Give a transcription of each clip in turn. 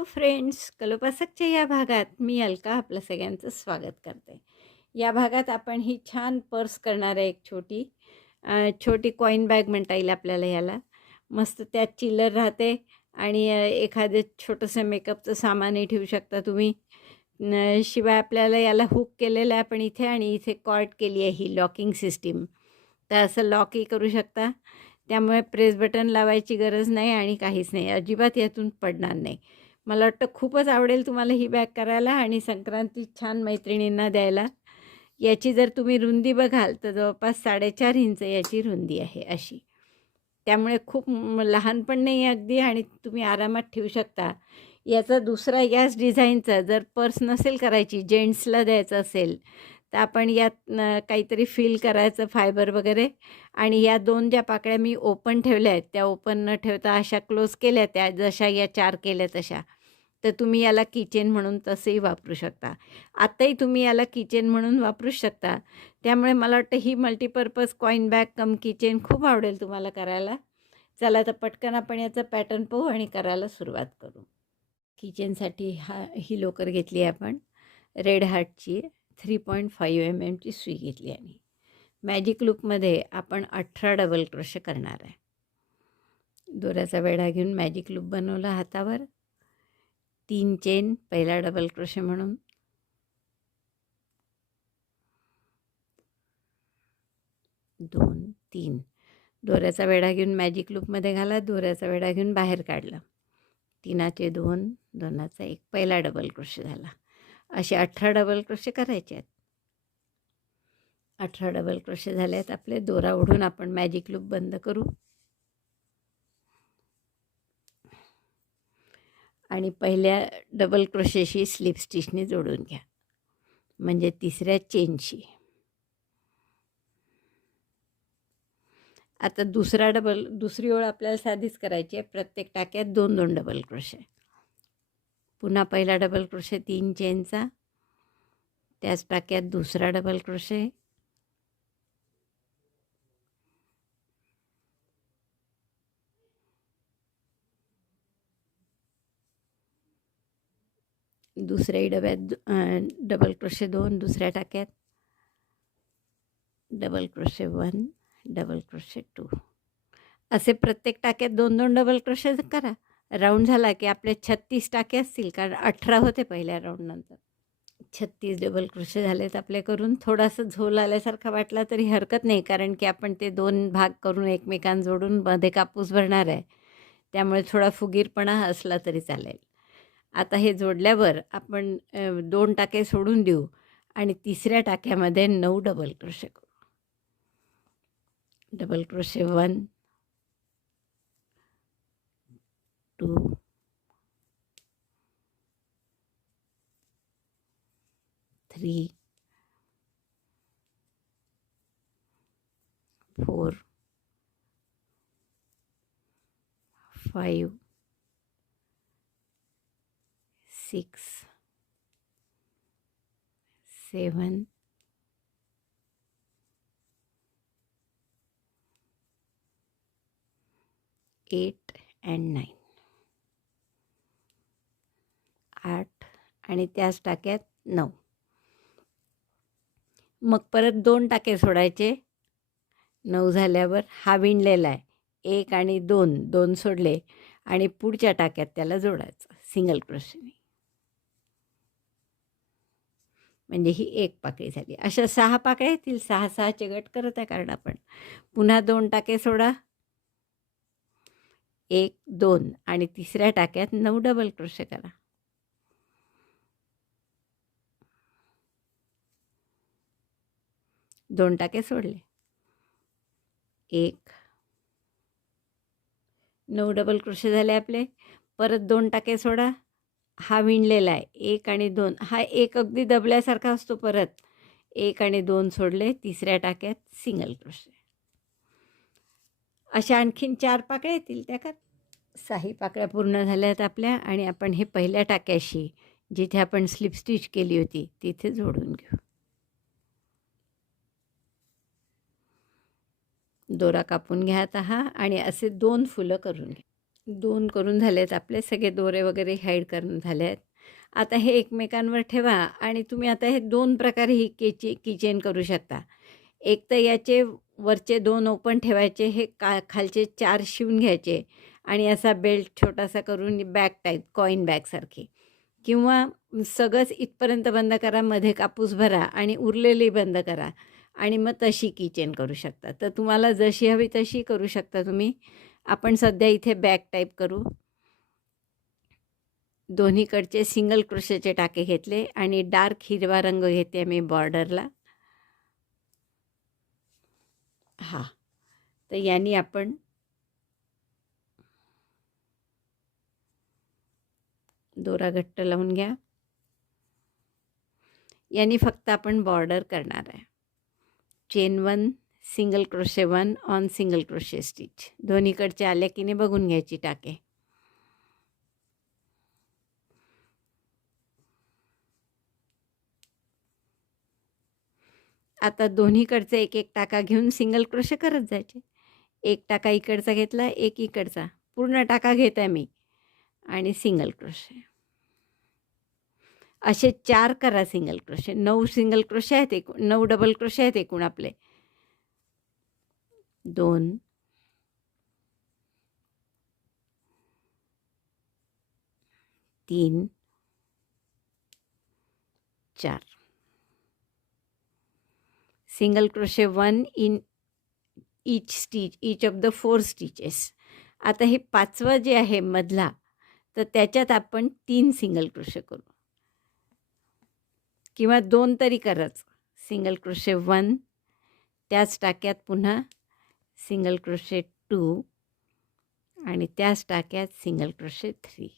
Hello friends कलोपासकच्या या भागात मी अलका आपलं सगळ्यांचं स्वागत करते. या भागात आपण ही छान पर्स करणार आहे एक छोटी छोटी कॉईन बॅग म्हणता येईल आपल्याला याला. मस्त त्यात चिल्लर राहते आणि एखादं छोटंसं मेकअपचं सामानही ठेवू शकता तुम्ही. शिवाय आपल्याला याला हुक केलेलं आहे आपण इथे आणि इथे कॉर्ड केली आहे ही लॉकिंग सिस्टीम तर असं लॉकही करू शकता. त्यामुळे प्रेस बटन लावायची गरज नाही आणि काहीच नाही. अजिबात यातून पडणार नाही. मला वाटतं खूपच आवडेल तुम्हाला ही बॅग करायला आणि संक्रांती छान मैत्रिणींना द्यायला. याची जर तुम्ही रुंदी बघाल तर जवळपास साडेचार इंच याची रुंदी आहे अशी. त्यामुळे खूप लहानपण लहान पण नाही अगदी आणि तुम्ही आरामात ठेवू शकता. याचा दुसरा याच डिझाईनचा जर पर्स नसेल करायची जेंट्सला द्यायचं असेल तर आपण यात काहीतरी फील करायचं फायबर वगैरे. आणि या दोन ज्या पाकळ्या मी ओपन ठेवल्या आहेत त्या ओपन न ठेवता अशा क्लोज केल्या त्या जशा या चार केल्या तशा. तर तुम्ही याला किचन म्हणून तसंही वापरू शकता. आत्ताही तुम्ही याला किचन म्हणून वापरू शकता. त्यामुळे मला वाटतं ही multipurpose coin bag cum kitchen खूप आवडेल तुम्हाला करायला. चला तर पटकन आपण याचं पॅटर्न पाहू आणि करायला सुरुवात करू. किचनसाठी हा ही लोकर घेतली आहे आपण. रेड हार्टची थ्री पॉईंट फाईव्ह एम एमची सुई घेतली आणि मॅजिक लूपमध्ये आपण अठरा डबल क्रोश करणार आहे. दोऱ्याचा वेढा घेऊन मॅजिक लूप बनवला हातावर. तीन चेन पहिला डबल क्रोशे म्हणून. दोन तीन. दोऱ्याचा वेढा घेऊन मॅजिक लूपमध्ये घाला. दोऱ्याचा वेढा घेऊन बाहेर काढला. तीनाचे दोन दोनाचा एक. पहिला डबल क्रोशे झाला. असे अठरा डबल क्रोशे करायचे आहेत. अठरा डबल क्रोशे झाले आहेत आपले दोरा ओढून आपण मॅजिक लूप बंद करू. आणि पहिल्या डबल क्रोशेशी स्लिप स्टिचने जोडून घ्या. म्हणजे तिसऱ्या चेनशी आता दुसरा डबल दुसरी ओळ आपल्याला साधीच करायची आहे. प्रत्येक टाक्यात दोन दोन डबल क्रोशे. पुन्हा पहिला डबल क्रोशे तीन चेनचा त्याच टाक्यात दुसरा डबल क्रोशे दुसऱ्याही डब्यात डबल क्रोशे दोन दुसऱ्या टाक्यात. Double crochet one double crochet two असे प्रत्येक टाक्यात दोन दोन डबल क्रोशे करा. राऊंड झाला की आपले छत्तीस टाके असतील कारण अठरा होते पहिल्या राऊंडनंतर छत्तीस डबल क्रोशे झालेत आपले करून. थोडासा झोल आल्यासारखा वाटला तरी हरकत नाही कारण की आपण ते दोन भाग करून एकमेकांजोडून मध्ये कापूस भरणार आहे. त्यामुळे थोडा फुगीरपणा असला तरी चालेल. आता हे जोडल्यावर आपण दोन टाके सोडून देऊ आणि तिसऱ्या टाक्यामध्ये नऊ डबल क्रोशे करू. डबल क्रोशे वन 2 3 4 5 6 7 8 and 9 आठ आणि त्याच टाक्यात नऊ. मग परत दोन टाके सोडायचे. नऊ झाल्यावर हा विणलेला आहे. एक आणि दोन दोन सोडले आणि पुढच्या टाक्यात त्याला जोडायचं सिंगल क्रोशेने म्हणजे ही एक पाकळी झाली. अशा सहा पाकळ्या येतील. सहा सहाचे गट करत आहे कारण आपण. पुन्हा दोन टाके सोडा. एक दोन आणि तिसऱ्या टाक्यात नऊ डबल क्रोशे करा. दोन टाके सोडले. एक. नऊ डबल क्रोशे झाले आपले. परत दोन टाके सोडा. हा विणलेला आहे. एक आणि दोन. हा एक अगदी दबल्यासारखा असतो परत. एक आणि दोन सोडले. तिसऱ्या टाक्यात सिंगल क्रोशे अशा आणखीन चार पाकळ्या येतील त्या का? साही पाकळ्या पूर्ण झाल्यात आपल्या आणि आपण हे पहिल्या टाक्याशी जिथे आपण स्लिप स्टिच केली होती तिथे जोडून घेऊ. दोरा कापून घ्या आता हा आणि असे दोन फुलं करून घ्या. दोन करून झालेत आपले सगळे दोरे वगैरे हाईड करून झाले आहेत आता हे एकमेकांवर ठेवा आणि तुम्ही आता हे दोन प्रकारे ही केची किचेन करू शकता. एक तर याचे वरचे दोन ओपन ठेवायचे हे का खालचे चार शिवून घ्यायचे आणि असा बेल्ट छोटासा करून बॅग टाईप कॉईन बॅगसारखी किंवा सगळंच इथपर्यंत बंद करा मध्ये कापूस भरा आणि उरलेली बंद करा. आणि मग तशी किचेन करू शकता. तर तुम्हाला जशी हवी तशी करू शकता तुम्ही. आपण सध्या इथे बॅग टाईप करू. दोन्हीकडचे सिंगल क्रोशेचे टाके घेतले आणि डार्क हिरवा रंग घेते मी बॉर्डरला. हा. तर यांनी आपण दोरा घट्ट लावून घ्या. यांनी फक्त आपण बॉर्डर करणार आहे. Chain one single crochet one on single crochet stitch दोन्हीकडचे आले की नाही बघून घ्यायची टाके. आता दोन्हीकडचे एक एक टाका घेऊन सिंगल क्रोशे करत जायचे. एक टाका इकडचा घेतला एक इकडचा. पूर्ण टाका घेत आहे मी. आणि सिंगल क्रोशे असे चार करा सिंगल क्रोशे. नऊ सिंगल क्रोशे आहेत एकूण. नऊ डबल क्रोशे आहेत एकूण आपले. दोन. तीन. चार. Single crochet one in each stitch each of the four stitches. आता हे पाचवं जे आहे मधला तर त्याच्यात आपण तीन सिंगल क्रोशे करू. किंवा दोन तरी करच. सिंगल क्रोशे वन त्याच टाक्यात पुन्हा सिंगल क्रोशे टू आणि त्याच टाक्यात सिंगल क्रोशे थ्री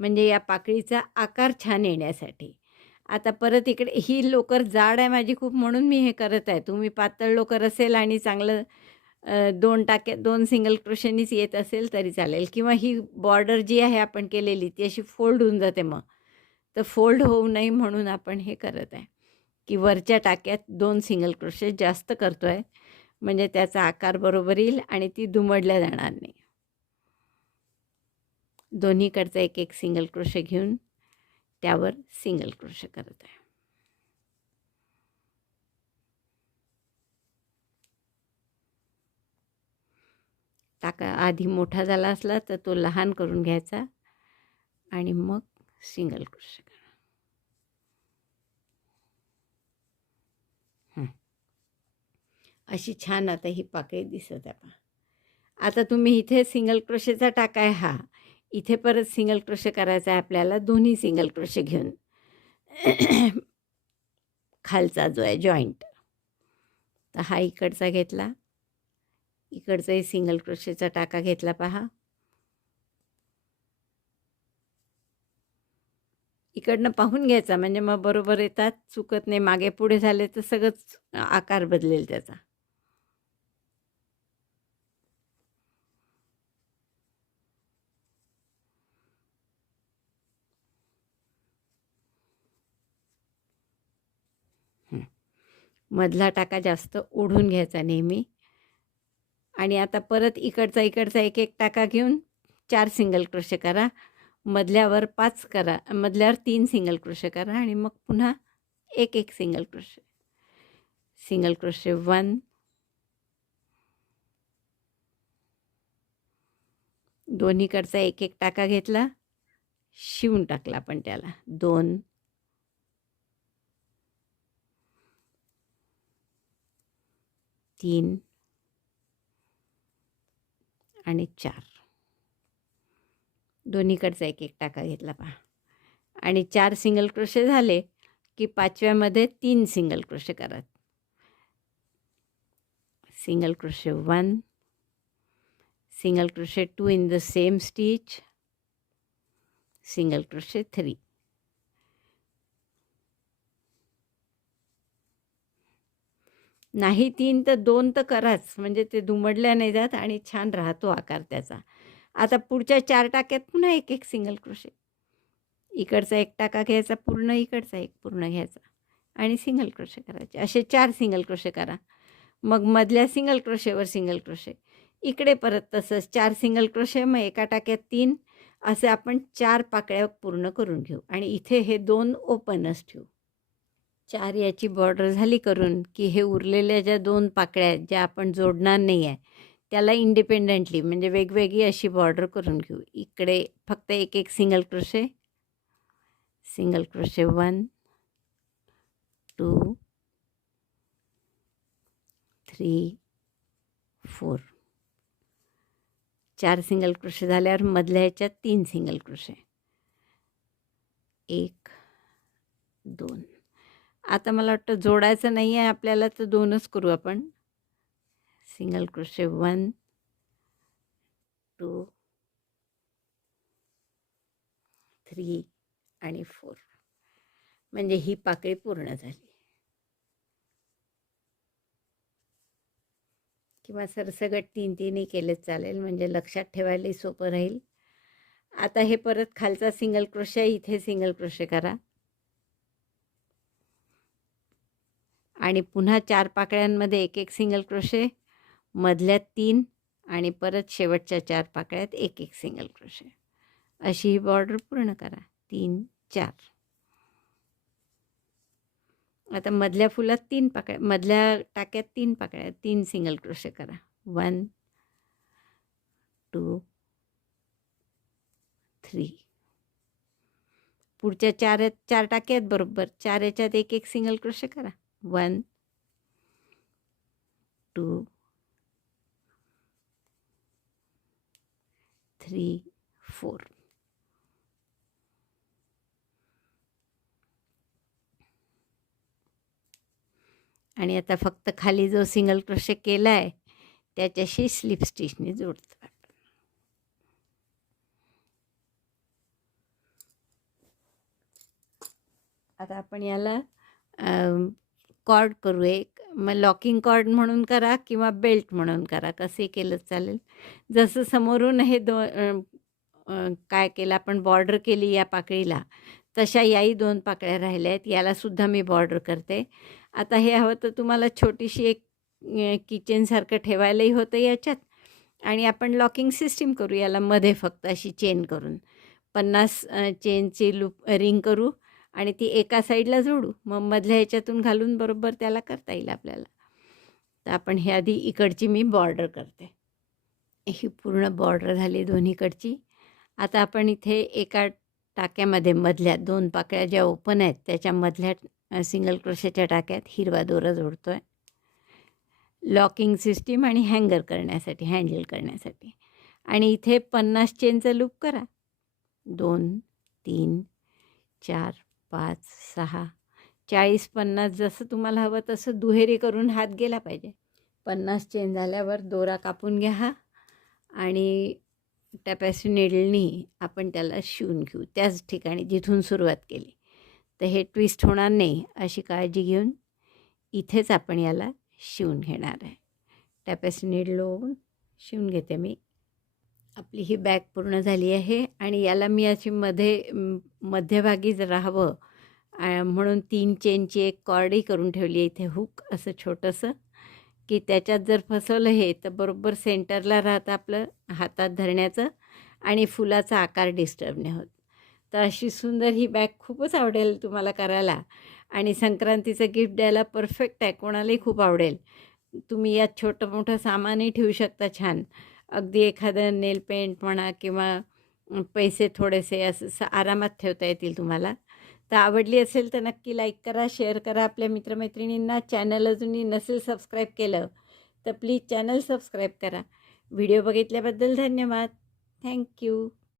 म्हणजे या पाकळीचा आकार छान येण्यासाठी. आता परत इकडे ही लोकर जाड आहे माझी खूप म्हणून मी हे करत आहे. तुम्ही पातळ लोकर असेल आणि चांगलं दोन टाक्या दोन सिंगल क्रोशेनीच येत असेल तरी चालेल. किंवा ही बॉर्डर जी आहे आपण केलेली ती अशी फोल्ड होऊन जाते मग. तर फोल्ड होऊ नये म्हणून आपण हे करत आहे. की वरच्या टाक्यात दोन सिंगल क्रोशे जास्त करतो आहे म्हणजे त्याचा आकार बरोबर येईल आणि ती दुमडल्या जाणार नाही. दोन्हीकडचा एक एक सिंगल क्रोशे घेऊन त्यावर सिंगल क्रोशे करत आहे. टाका आधी मोठा झाला असला तर तो लहान करून घ्यायचा. आणि मग सिंगल क्रोशे करा अशी छान आता ही पाकळी दिसत आहे पहा. आता तुम्ही इथे सिंगल क्रोशेचा टाकाय हा. इथे परत सिंगल क्रोशे करायचा आहे आपल्याला दोन्ही सिंगल क्रोशे घेऊन. खालचा जो आहे जॉईंट तर हा इकडचा घेतला. इकडचाही सिंगल क्रोशेचा टाका घेतला पहा. इकडनं पाहून घ्यायचा. म्हणजे मग बरोबर येतात चुकत नाही मागे पुढे झाले तर सगळंच आकार बदलेल त्याचा. मधला टाका जास्त ओढून घ्यायचा नेहमी. आणि आता परत इकडचा इकडचा एक एक टाका घेऊन चार सिंगल क्रोशे करा. मधल्यावर पाच करा मधल्यावर तीन सिंगल क्रोशे करा आणि मग पुन्हा एक एक single crochet single crochet one दोन्हीकडचा एक एक टाका घेतला शिवून टाकला आपण त्याला. दोन तीन आणि चार. दोन्हीकडचा एक एक टाका घेतला पहा. आणि चार सिंगल क्रोशे झाले की पाचव्यामध्ये तीन सिंगल क्रोशे करत single crochet one single crochet two in the same stitch single crochet three नाही तीन तर दोन तर कराच म्हणजे ते दुमडल्या नाही जात आणि छान राहतो आकार त्याचा. आता पुढच्या चार टाक्यात पुन्हा एक एक सिंगल क्रोशे इकडचा एक टाका घ्यायचा पूर्ण इकडचा एक पूर्ण घ्यायचा आणि सिंगल क्रोशे करायचे. असे चार सिंगल क्रोशे करा. मग मधल्या सिंगल क्रोशेवर सिंगल क्रोशे इकडे परत तसंच चार सिंगल क्रोशे मग एका टाक्यात तीन. असे आपण चार पाकळ्या पूर्ण करून घेऊ. आणि इथे हे दोन ओपनच ठेवू. चार याची बॉर्डर झाली करून की हे उरलेल्या ज्या दोन पाकळ्या आहेत ज्या आपण जोडणार नाही आहे त्याला इंडिपेंडंटली म्हणजे वेगवेगळी अशी बॉर्डर करून घेऊ. इकडे फक्त एक एक single crochet single crochet one two three four चार सिंगल क्रोशे झाल्यावर मधल्या ह्याच्यात तीन सिंगल क्रोशे एक दोन. आता मला वाटतं जोडायचं नाही आहे आपल्याला तर दोनच करू आपण. Single crochet one two three आणि फोर म्हणजे ही पाकळी पूर्ण झाली. किंवा सरसगट तीन तीनही केले चालेल म्हणजे लक्षात ठेवायलाही सोपं राहील. आता हे परत खालचा सिंगल क्रोशे इथे सिंगल क्रोशे करा. आणि पुन्हा चार पाकळ्यांमध्ये एक एक सिंगल क्रोशे मधल्या तीन आणि परत शेवटच्या चार पाकळ्यात एक एक सिंगल क्रोशे अशी ही बॉर्डर पूर्ण करा. तीन चार. आता मधल्या फुलात तीन पाकळ्या मधल्या टाक्यात तीन पाकळ्या तीन सिंगल क्रोशे करा. वन टू थ्री पुढच्या चार चार टाक्यात बरोबर चार याच्यात एक एक सिंगल क्रोशे करा. वन टू थ्री फोर आणि आता फक्त खाली जो सिंगल क्रोशे केला आहे त्याच्याशी स्लिप स्टिचने जोडतो. आता आपण याला कॉर्ड करू एक मग लॉकिंग कॉर्ड म्हणून करा किंवा बेल्ट म्हणून करा कसे केलं चालेल. जसं समोरून हे दो काय केलं आपण बॉर्डर केली या पाकळीला तशा याही दोन पाकळ्या राहिल्या आहेत. यालासुद्धा मी बॉर्डर करते. आता हे हवं तर तुम्हाला छोटीशी एक किचनसारखं ठेवायलाही होतं याच्यात. आणि आपण लॉकिंग सिस्टीम करू याला मध्ये फक्त अशी चेन करून. पन्नास चेनची लूप रिंग करू. आणि ती एका साईडला जोडू. मग मधल्या ह्याच्यातून घालून बरोबर त्याला करता येईल आपल्याला. तर आपण हे आधी इकडची मी बॉर्डर करते. ही पूर्ण बॉर्डर झाली दोन्हीकडची. आता आपण इथे एका टाक्यामध्ये मधल्या दोन पाकळ्या ज्या ओपन आहेत त्याच्या मधल्या सिंगल क्रोशेच्या टाक्यात हिरवा दोरा जोडतो आहे लॉकिंग सिस्टीम आणि हँगर करण्यासाठी हँडल करण्यासाठी. आणि इथे पन्नास चेनचं लूप करा. दोन तीन चार पाच सहा चाळीस पन्नास जसं तुम्हाला हवं तसं दुहेरी करून हात गेला पाहिजे. पन्नास चेन झाल्यावर दोरा कापून घ्या आणि टॅपॅसी नेडलनी आपण त्याला शिवून घेऊ. त्याच ठिकाणी जिथून सुरुवात केली. तर हे ट्विस्ट होणार नाही अशी काळजी घेऊन इथेच आपण याला शिवून घेणार आहे. टॅपॅसी नेडल शिवून घेते मी. आपली ही बॅग पूर्ण झाली आहे आणि याला मी अशी मध्ये मध्यभागी जर राहावं म्हणून तीन चेनची एक कॉर्डही करून ठेवली आहे इथे हुक असं छोटंसं की त्याच्यात जर फसवलं हे तर बरोबर सेंटरला राहतं आपलं हातात धरण्याचं आणि फुलाचा आकार डिस्टर्ब नाही होत. तर अशी सुंदर ही बॅग खूपच आवडेल तुम्हाला करायला आणि संक्रांतीचं गिफ्ट द्यायला परफेक्ट आहे कोणालाही खूप आवडेल. तुम्ही यात छोटं मोठं सामानही ठेवू शकता छान. अगदी एखादं नेल पेंट म्हणा किंवा पैसे थोडेसे असं आरामात ठेवता येतील तुम्हाला. तर आवडली असेल तर नक्की लाईक करा शेअर करा. आपल्या मित्रमैत्रिणींना चॅनल अजूनही नसेल सबस्क्राईब केलं तर प्लीज चॅनल सबस्क्राईब करा. व्हिडिओ बघितल्याबद्दल धन्यवाद. Thank you.